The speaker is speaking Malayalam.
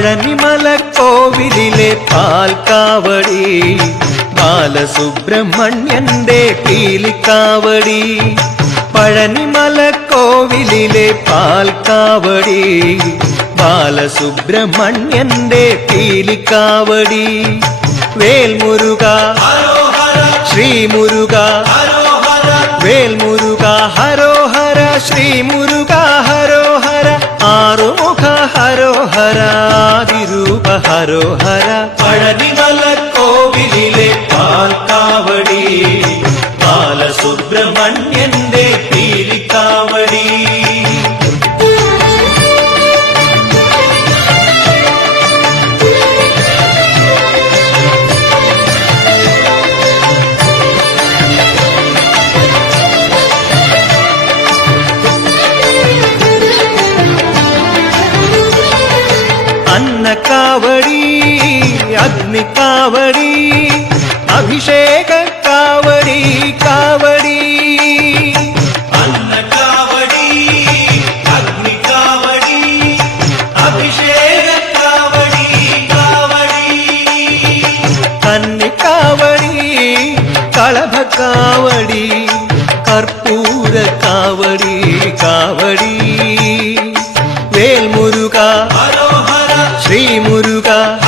പഴനിമലക്കോവിലിലെ പാൽക്കാവടി ബാലസുബ്രഹ്മണ്യന്റെ പീലിക്കാവടി പഴനിമലക്കോവിലിലെ പാൽക്കാവടി ബാലസുബ്രഹ്മണ്യന്റെ പീലിക്കാവടി. വേൽമുരുക ശ്രീമുരുക വേൽമുരുക ഹരോഹര ശ്രീമുരുക ഹരോഹര ആറോ ഹരോഹര പഴനിമല കോവിലിലെ പാൽക്കാവടി ബാലസുബ്രഹ്മണ്യന്റെ காவடி அக்னி காவடி அபிஷேக காவடி காவடி. காவடி கற்பூர காவடி காவடி. श्री मुर्गा।